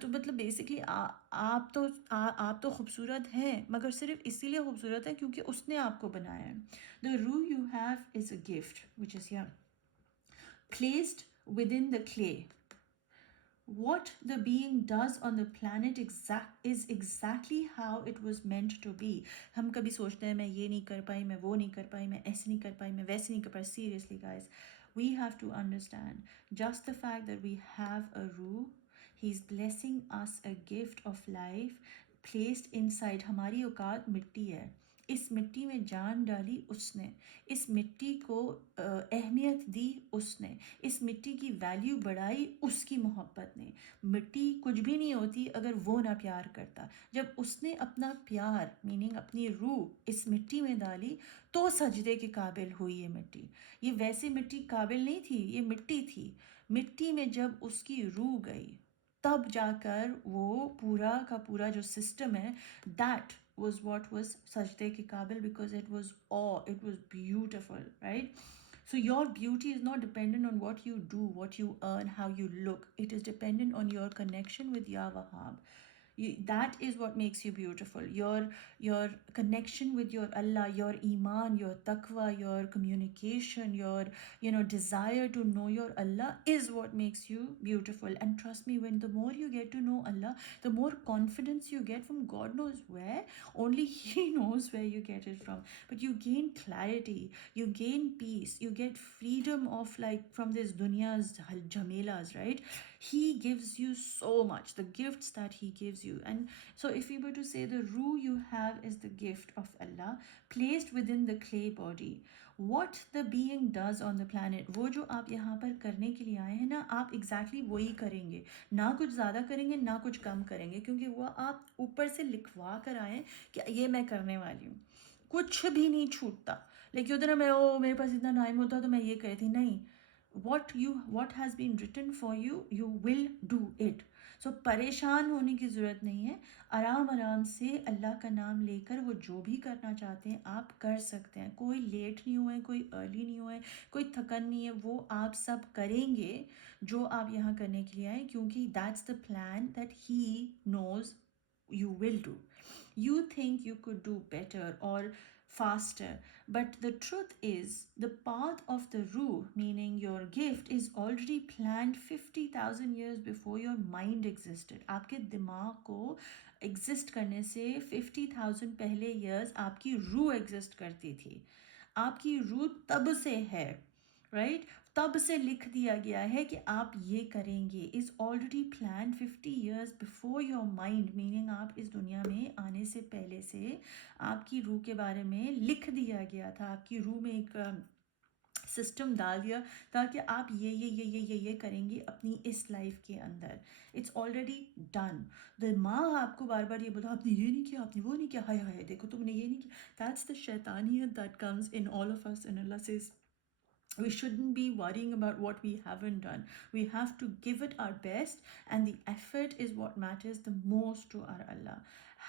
तो मतलब बेसिकली आप तो खूबसूरत हैं, मगर सिर्फ इसीलिए खूबसूरत है क्योंकि उसने आपको बनाया है। द रूह you have is a gift which is या placed within the clay. What the being does on the planet is exactly how it was meant to be. हम कभी सोचते हैं मैं ये नहीं कर पाई, मैं वो नहीं कर पाई, मैं ऐसे नहीं कर पाई, मैं वैसे नहीं कर पाई. Seriously guys, we have to understand just the fact that we have a Ruh. He's blessing us a gift of life placed inside. हमारी औकात मिट्टी है, इस मिट्टी में जान डाली उसने, इस मिट्टी को अहमियत दी उसने, इस मिट्टी की वैल्यू बढ़ाई उसकी मोहब्बत ने। मिट्टी कुछ भी नहीं होती अगर वो ना प्यार करता। जब उसने अपना प्यार मीनिंग अपनी रूह इस मिट्टी में डाली तो सजदे के काबिल हुई ये मिट्टी। ये वैसे मिट्टी काबिल नहीं थी, ये मिट्टी थी। मिट्टी में जब उसकी रूह गई तब जाकर वो पूरा का पूरा जो सिस्टम है that was what was sajde ke kabil, because it was awe, it was beautiful, right? So your beauty is not dependent on what you do, what you earn, how you look. It is dependent on your connection with Ya Wahhab. That is what makes you beautiful. Your connection with your Allah, your iman, your taqwa, your communication, your desire to know your Allah is what makes you beautiful. And trust me, when the more you get to know Allah, the more confidence you get from God knows where. Only He knows where you get it from. But you gain clarity, you gain peace, you get freedom of, like, from this dunya's jamelas, right? He gives you so much, the gifts that He gives you. And so if we were to say, the ruh you have is the gift of Allah placed within the clay body. What the being does on the planet, वो जो आप यहाँ पर करने के लिए आए हैं ना, आप exactly वही करेंगे, ना कुछ ज़्यादा करेंगे ना कुछ कम करेंगे, क्योंकि वो आप ऊपर से लिखवा कर आए हैं कि ये मैं करने वाली हूँ। कुछ भी नहीं छूटता। लेकिन उधर मैं, ओ मेरे पास इतना टाइम होता तो मैं ये करी थी, नहीं। what has been written for you, you will do it. So परेशान होने की ज़रूरत नहीं है। आराम आराम से अल्लाह का नाम लेकर वो जो भी करना चाहते हैं आप कर सकते हैं। कोई लेट नहीं हुआ है, कोई अर्ली नहीं हुआ है, कोई थकन नहीं है। वो आप सब करेंगे जो आप यहाँ करने के लिए आए, क्योंकि that's the plan that he knows you will do. You think you could do better or faster, but the truth is the path of the ruh, meaning your gift, is already planned 50,000 years before your mind existed. आपके दिमाग को exist करने से 50,000 पहले years आपकी रूह exist करती थी। आपकी रूह तब से है, राइट? तब से लिख दिया गया है कि आप ये करेंगे, is already plan 50 years before your mind, meaning आप इस दुनिया में आने से पहले से आपकी रूह के बारे में लिख दिया गया था। आपकी रूह में एक सिस्टम डाल दिया ताकि आप ये करेंगे अपनी इस लाइफ के अंदर। It's already done. दिमाग आपको बार बार ये बोला आपने ये नहीं किया, आपने वो नहीं किया, हाय हाय देखो तुमने ये नहीं किया। दैट्स द शैतानियत that comes in all of us, and Allah says we shouldn't be worrying about what we haven't done. We have to give it our best, and the effort is what matters the most to our Allah.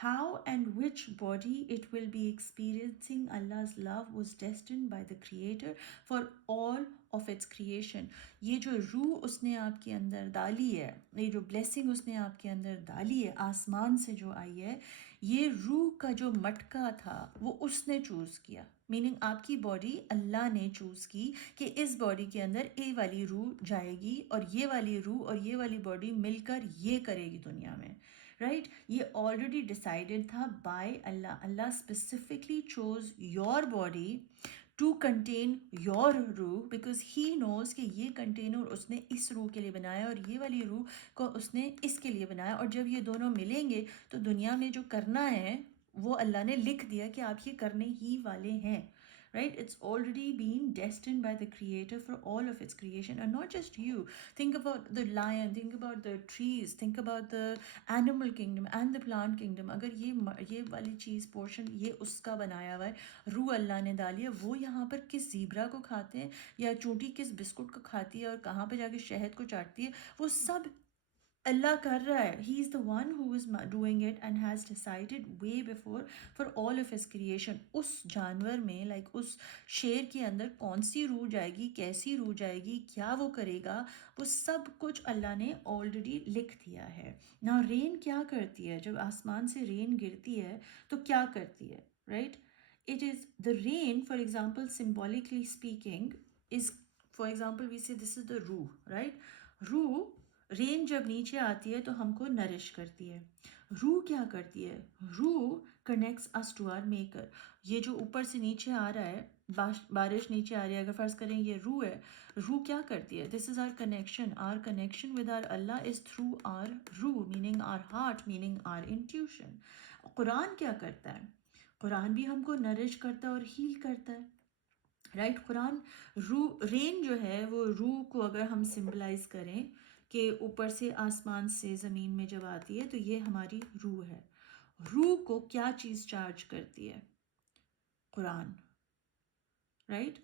How and which body it will be experiencing Allah's love was destined by the Creator for all of its creation. ये जो रूह उसने आपके अंदर डाली है, ये जो ब्लेसिंग उसने आपके अंदर डाली है आसमान से जो आई है, ये रूह का जो मटका था वो उसने चूज़ किया। मीनिंग आपकी बॉडी अल्लाह ने चूज़ की कि इस बॉडी के अंदर ये वाली रूह जाएगी और ये वाली रूह और ये वाली बॉडी मिलकर ये करेगी दुनिया में, राइट? ये ऑलरेडी डिसाइडेड था बाय अल्लाह। अल्लाह specifically chose your body to contain your ruh, because he knows कि ये कंटेनर उसने इस रूह के लिए बनाया और ये वाली रूह को उसने इसके लिए बनाया। और जब ये दोनों मिलेंगे तो दुनिया में जो करना है वो अल्लाह ने लिख दिया कि आप ये करने ही वाले हैं, right? It's already been destined by the Creator for all of its creation, and not just you. Think about the lion, think about the trees, think about the animal kingdom and the plant kingdom. अगर ये वाली चीज़ पोर्शन ये उसका बनाया हुआ है, रूह अल्लाह ने डाली है, वो यहाँ पर किस ज़ीब्रा को खाते हैं या चूंटी किस बिस्कुट को खाती है और कहाँ पे जाके शहद को चाटती है, वो सब अल्लाह कर रहा है। He is the one who is doing it and has decided way before for all of his creation. उस जानवर में, लाइक उस शेर के अंदर कौन सी रूह जाएगी, कैसी रूह जाएगी, क्या वो करेगा, वो सब कुछ अल्लाह ने ऑलरेडी लिख दिया है ना। रेन क्या करती है? जब आसमान से रेन गिरती है तो क्या करती है, right? It is the rain, for example symbolically speaking, is, for example we say this is the ruh, right? Ruh, rain जब नीचे आती है तो हमको नरिश करती है। रूह क्या करती है? Ruh connects us to our maker. ये जो ऊपर से नीचे आ रहा है, बारिश नीचे आ रही है, अगर फ़र्ज़ करें ये रूह है, रूह क्या करती है? This is our connection. Our connection with our Allah is through our रूह, meaning our heart, meaning our intuition. Quran क्या करता है? कुरान भी हमको नरिश करता है और हील करता है, राइट? कुरान रूह, रेन जो है वो रूह को अगर हम सिंबलाइज करें कि ऊपर से आसमान से ज़मीन में जब आती है तो ये हमारी रूह है। रूह को क्या चीज़ चार्ज करती है? Quran, right?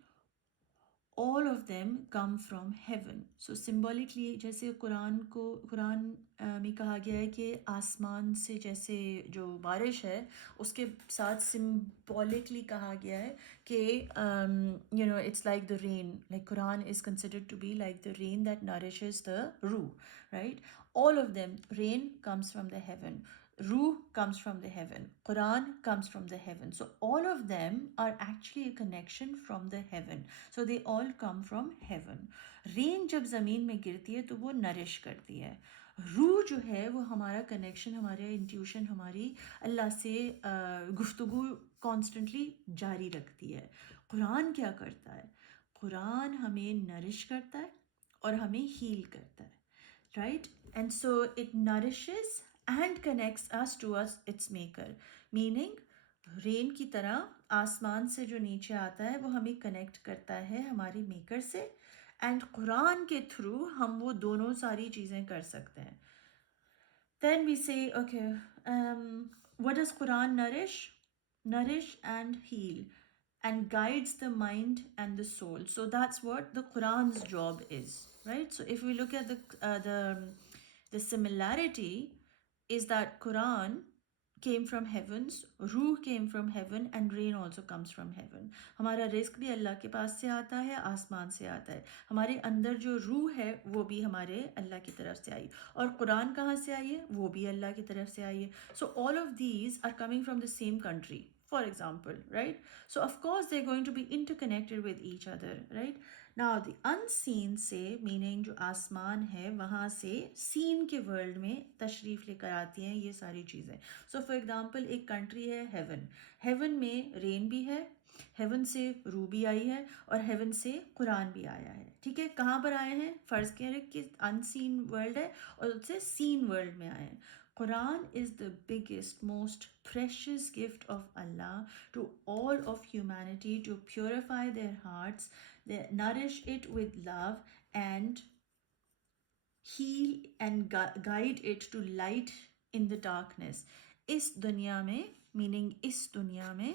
all of them come from heaven. So symbolically जैसे कुरान में कहा गया है कि आसमान से जैसे जो बारिश है उसके साथ symbolically कहा गया है कि it's like the rain, like Quran is considered to be like the rain that nourishes the ruh, right? All of them, rain comes from the heaven, Ruh comes from the heaven, Quran comes from the heaven. So all of them are actually a connection from the heaven. So they all come from heaven. Rain जब ज़मीन में गिरती है तो वो नरिश करती है. रूह जो है वो हमारा कनेक्शन, हमारा इंट्यूशन, हमारी अल्लाह से गुफ्तगू कॉन्स्टेंटली जारी रखती है. कुरान क्या करता है? कुरान हमें नरिश करता है और हमें हील करता है, right? And so it nourishes and connects us to its maker, meaning rain की तरह आसमान से जो नीचे आता है वो हमें कनेक्ट करता है हमारी मेकर से, एंड कुरान के थ्रू हम वो दोनों सारी चीज़ें कर सकते हैं. Then we say, okay, what does Quran nourish? Nourish and heal and guides the mind and the soul. So that's what the Quran's job is, right? So if we look at the similarity is that Quran came from heavens, रूह came from heaven, and rain also comes from heaven. हमारा रिस्क भी अल्लाह के पास से आता है, आसमान से आता है. हमारे अंदर जो रूह है वो भी हमारे अल्लाह की तरफ से आई, और कुरान कहाँ से आई है? वो भी अल्लाह की तरफ से आई है. So all of these are coming from the same country, for example, right? So of course they're going to be interconnected with each other, right? Now the unseen से मीनिंग जो आसमान है वहाँ से सीन के वर्ल्ड में तशरीफ़ लेकर आती हैं ये सारी चीज़ें. सो फॉर एग्जांपल एक कंट्री है हेवन, हेवन में रेन भी है, हेवन से रूह भी आई है, और हेवन से कुरान भी आया है. ठीक है, कहाँ पर आए हैं? फ़र्ज़ करें कि अनसीन वर्ल्ड है और उससे सीन वर्ल्ड में आए हैं. Quran is the biggest, most precious gift of Allah to all of humanity to purify their hearts, they nourish it with love, and heal and guide it to light in the darkness. इस दुनिया में, मीनिंग इस दुनिया में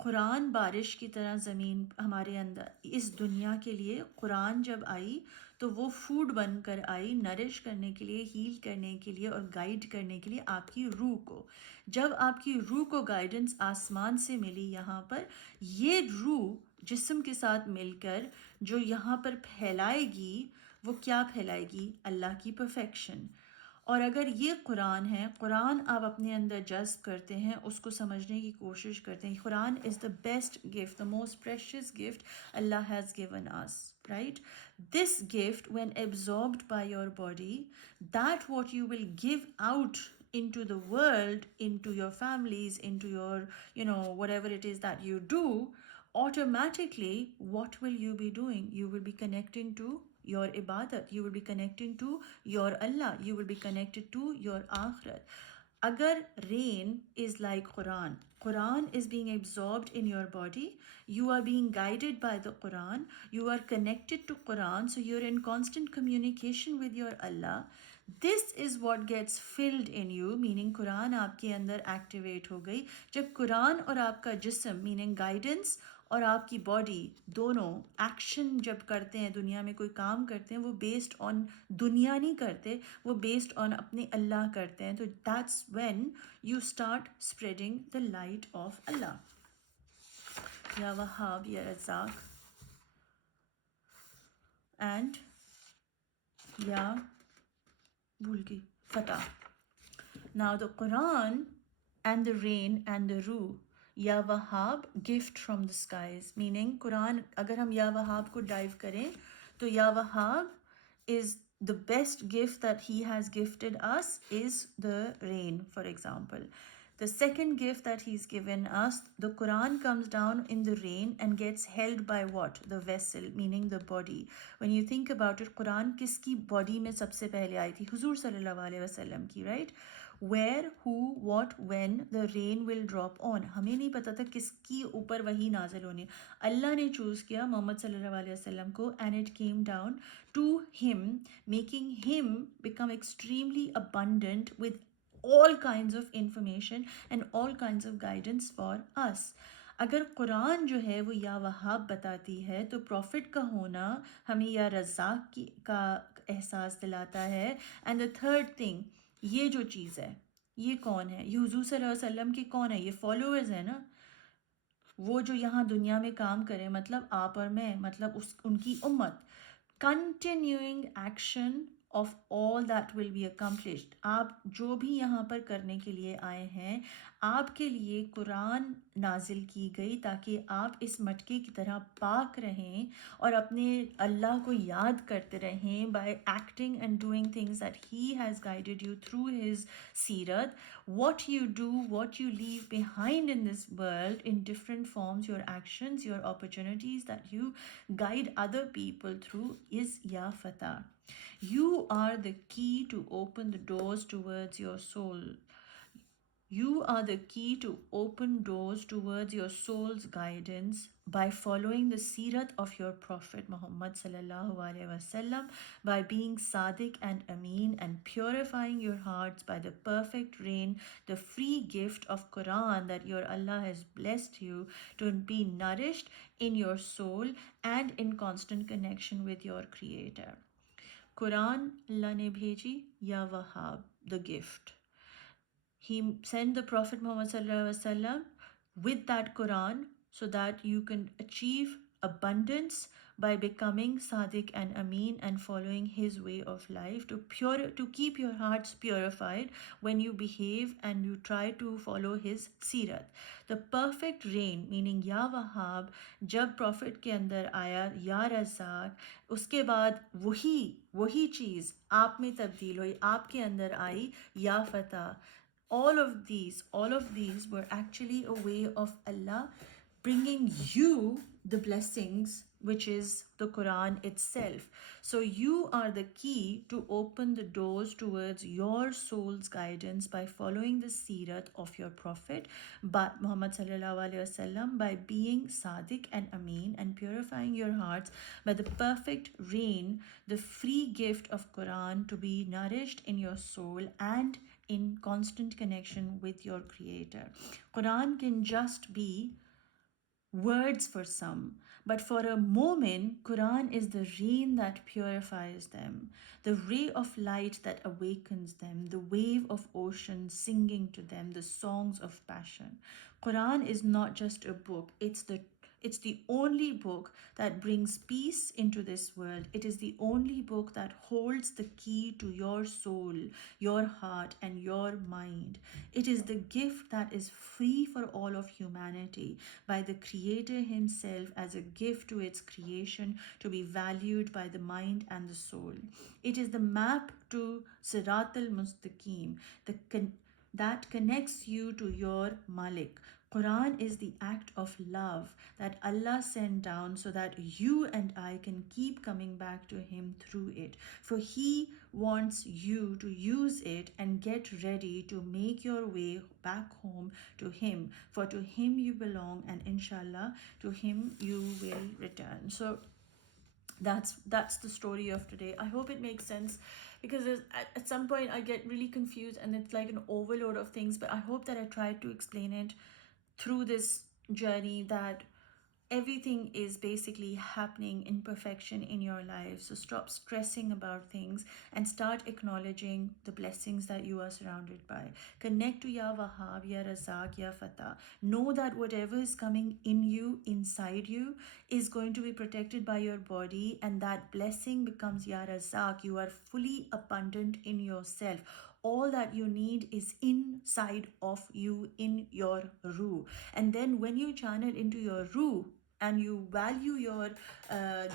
कुरान बारिश की तरह ज़मीन हमारे अंदर, इस दुनिया के लिए कुरान जब आई तो वो फूड बनकर आई, नरिश करने के लिए, हील करने के लिए और गाइड करने के लिए आपकी रूह को. जब आपकी रूह को गाइडेंस आसमान से मिली यहाँ पर, ये रूह जिस्म के साथ मिलकर जो यहाँ पर फैलाएगी, वो क्या फैलाएगी? अल्लाह की परफेक्शन. और अगर ये कुरान है, कुरान आप अपने अंदर जज्ब करते हैं, उसको समझने की कोशिश करते हैं. Quran is the best gift, the most precious gift Allah has given us, right? This gift, when absorbed by your body, that what you will give out into the world, into your families, into your, whatever it is that you do, automatically, what will you be doing? You will be connecting to your ibadat, you will be connecting to your Allah, you will be connected to your akhirat. Agar rain is like Quran, Quran is being absorbed in your body, you are being guided by the Quran, you are connected to Quran, so you're in constant communication with your Allah. This is what gets filled in you, meaning Quran आपके अंदर activate हो गई. जब कुरान और आपका जिस्म, meaning guidance, और आपकी बॉडी दोनों एक्शन जब करते हैं, दुनिया में कोई काम करते हैं, वो बेस्ड ऑन दुनिया नहीं करते, वो बेस्ड ऑन अपने अल्लाह करते हैं. तो that's when you start spreading the light of Allah. या वहाब या रज़ाक एंड या भूल गई फतह. Now the Quran and the rain and the ruh, या Wahab gift from the skies, meaning Quran, अगर हम या वहाब को dive करें तो या Wahab is the best gift that he has gifted us is the rain, for example. The second gift that he's given us, the Quran comes down in the rain and gets held by what? The vessel, meaning the body. When you think about it, Quran किसकी body में सबसे पहले आई थी? हुजूर सल्लल्लाहु अलैहि वसल्लम की, right? Where, who, what, when the rain will drop on. हमें नहीं पता था किसकी ऊपर वही नाजिल होनी. अल्लाह ने चूज़ किया मोहम्मद सल्लल्लाहु अलैहि वसल्लम को, and it came down to him, making him become extremely abundant with all kinds of information and all kinds of guidance for us. अगर कुरान जो है वो या वहाब बताती है तो प्रॉफिट का होना हमें या रज़ाक की का एहसास दिलाता है। एंड द थर्ड थिंग, ये जो चीज़ है ये कौन है? ये हुजूर सल्लल्लाहु अलैहि वसल्लम के कौन है? ये फॉलोअर्स है ना, वो जो यहाँ दुनिया में काम करें, मतलब आप और मैं, मतलब उस उनकी उम्मत। Continuing action of all that will be accomplished. आप जो भी यहाँ पर करने के लिए आए हैं, आपके लिए कुरान नाजिल की गई ताकि आप इस मटके की तरह पाक रहें और अपने अल्लाह को याद करते रहें bye acting and doing things that he has guided you through his सीरत. What you do, what you leave behind in this world in different forms, your actions, your opportunities that you guide other people through is Ya Fatah. You are the key to open the doors towards your soul. You are the key to open doors towards your soul's guidance by following the seerat of your Prophet Muhammad sallallahu alaihi wasallam, by being sadiq and ameen and purifying your hearts by the perfect rain, the free gift of Quran that your Allah has blessed you to be nourished in your soul and in constant connection with your Creator. Quran Allah ne bheji, Ya Wahhab, the gift. He sent the Prophet Muhammad sallallahu alaihi wasallam with that Quran so that you can achieve abundance by becoming Sadiq and Ameen and following his way of life to keep your hearts purified when you behave and you try to follow his Sirat. The perfect rain, meaning Ya Wahhab, जब Prophet के अंदर आया या रज़ाक, उसके बाद वही वही चीज़ आप में तब्दील हुई, आपके अंदर आई या फतह. All of these were actually a way of Allah bringing you the blessings, which is the Quran itself. So you are the key to open the doors towards your soul's guidance by following the seerat of your Prophet, but Muhammad sallallahu alaihi wasallam, by being sadiq and ameen and purifying your hearts by the perfect rain, the free gift of Quran to be nourished in your soul and in constant connection with your Creator. Quran can just be words for some, but for a moment, Quran is the rain that purifies them, the ray of light that awakens them, the wave of ocean singing to them, the songs of passion. Quran is not just a book, it's the only book that brings peace into this world. It is the only book that holds the key to your soul, your heart, and your mind. It is the gift that is free for all of humanity by the Creator Himself as a gift to its creation to be valued by the mind and the soul. It is the map to Sirat al Mustaqim, that connects you to your Malik. Quran is the act of love that Allah sent down so that you and I can keep coming back to Him through it. For He wants you to use it and get ready to make your way back home to Him. For to Him you belong, and inshallah, to Him you will return. So that's the story of today. I hope it makes sense, because at some point I get really confused and it's like an overload of things, but I hope that I tried to explain it through this journey, that everything is basically happening in perfection in your life. So stop stressing about things and start acknowledging the blessings that you are surrounded by. Connect to Ya Wahhab, Ya Razak, Ya Fatah. Know that whatever is coming in you, inside you, is going to be protected by your body, and that blessing becomes Ya Razak. You are fully abundant in yourself. All that you need is inside of you, in your ruh. And then when you channel into your ruh and you value your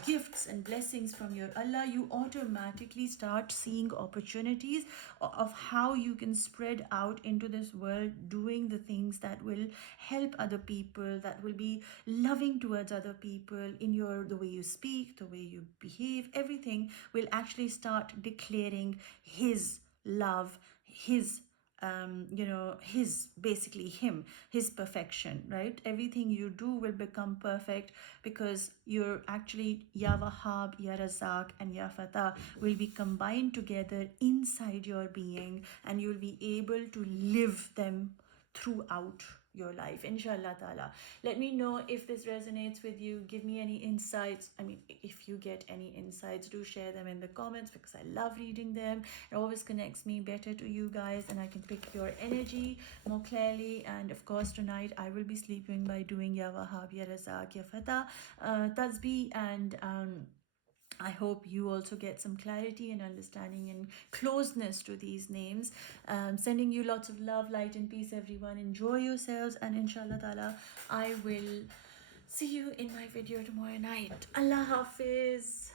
gifts and blessings from your Allah, you automatically start seeing opportunities of how you can spread out into this world, doing the things that will help other people, that will be loving towards other people. In the way you speak, the way you behave, everything will actually start declaring His love, His his, basically him, his perfection, right? Everything you do will become perfect because you're actually Ya Wahhab, Ya Razak, and Ya Fatah will be combined together inside your being, and you'll be able to live them throughout your life, inshallah ta'ala. Let me know if this resonates with you. Give me any insights. I mean, if you get any insights, do share them in the comments, because I love reading them. It always connects me better to you guys, and I can pick your energy more clearly. And of course, tonight I will be sleeping by doing Ya Wahhab, Ya Razak, Ya Fatah, Tasbih, and I hope you also get some clarity and understanding and closeness to these names. Sending you lots of love, light, and peace, everyone. Enjoy yourselves, and inshallah ta'ala, I will see you in my video tomorrow night. Allah Hafiz.